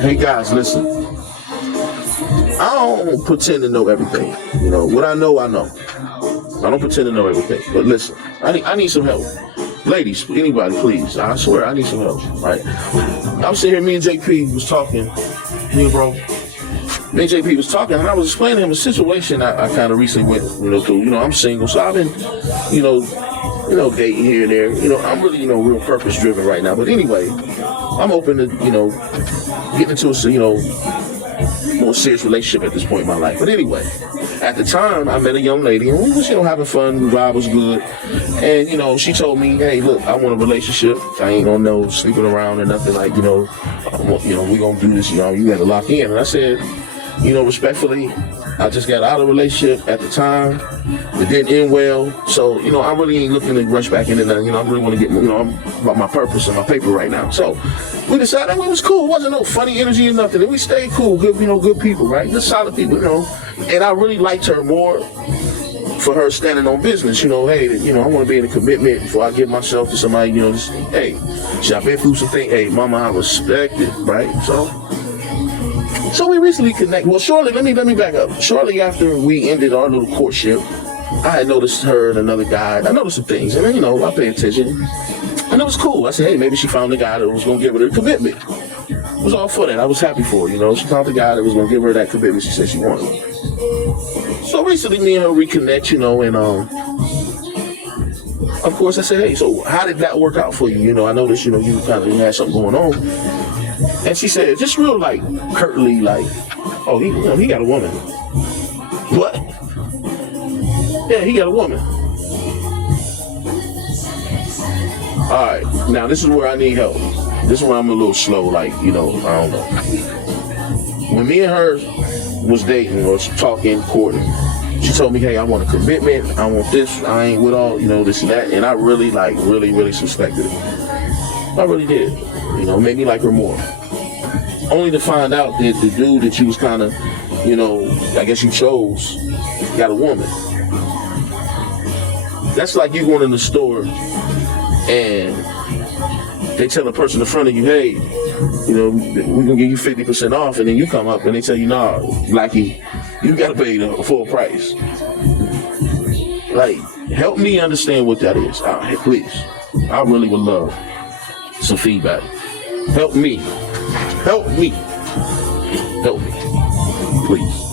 Hey guys, listen. I don't pretend to know everything. You know, what I know, I know. I don't pretend to know everything. But listen, I need some help. Ladies, anybody, please. I swear, I need some help. Right? I'm sitting here, me and JP was talking. Me and bro. Me and JP was talking, and I was explaining to him a situation I kind of recently went, through. You know, I'm single, so I've been, dating here and there. You know, I'm really, real purpose driven right now. But anyway, I'm open to, getting into a, more serious relationship at this point in my life. But anyway, at the time, I met a young lady, and we was, having fun. The vibe was good. And, she told me, hey, look, I want a relationship. I ain't gonna know sleeping around or nothing like, we gonna do this, you gotta lock in. And I said, respectfully, I just got out of a relationship at the time. It didn't end well. So, I really ain't looking to rush back into nothing. I really want to get, I'm about my purpose and my paper right now. So we decided it was cool. It wasn't no funny energy or nothing. And we stayed cool, good, good people, right? Good solid people, And I really liked her more for her standing on business. Hey, I want to be in a commitment before I give myself to somebody, hey, should I been through some things? Hey, mama, I respect it, right? So we recently connected. Well, shortly, let me back up. Shortly after we ended our little courtship, I had noticed her and another guy. I noticed some things, and then, I paid attention. And it was cool. I said, hey, maybe she found a guy that was going to give her the commitment. I was all for that. I was happy for her, She found a guy that was going to give her that commitment she said she wanted. So recently, me and her reconnect, and of course, I said, hey, so how did that work out for you? I noticed, you kind of had something going on. And she said, just real, curtly, oh, he got a woman. What? Yeah, he got a woman. All right, now this is where I need help. This is where I'm a little slow, I don't know. When me and her was dating or talking, courting, she told me, hey, I want a commitment. I want this. I ain't with all, this and that. And I really, really suspected it. I really did. Made me like her more. Only to find out that the dude that you was kind of, I guess you chose, got a woman. That's like you going in the store and they tell the person in front of you, hey, we're going to give you 50% off, and then you come up and they tell you, nah, Blackie, you got to pay the full price. Help me understand what that is. Please. I really would love some feedback. Help me. Help me. Help me. Please.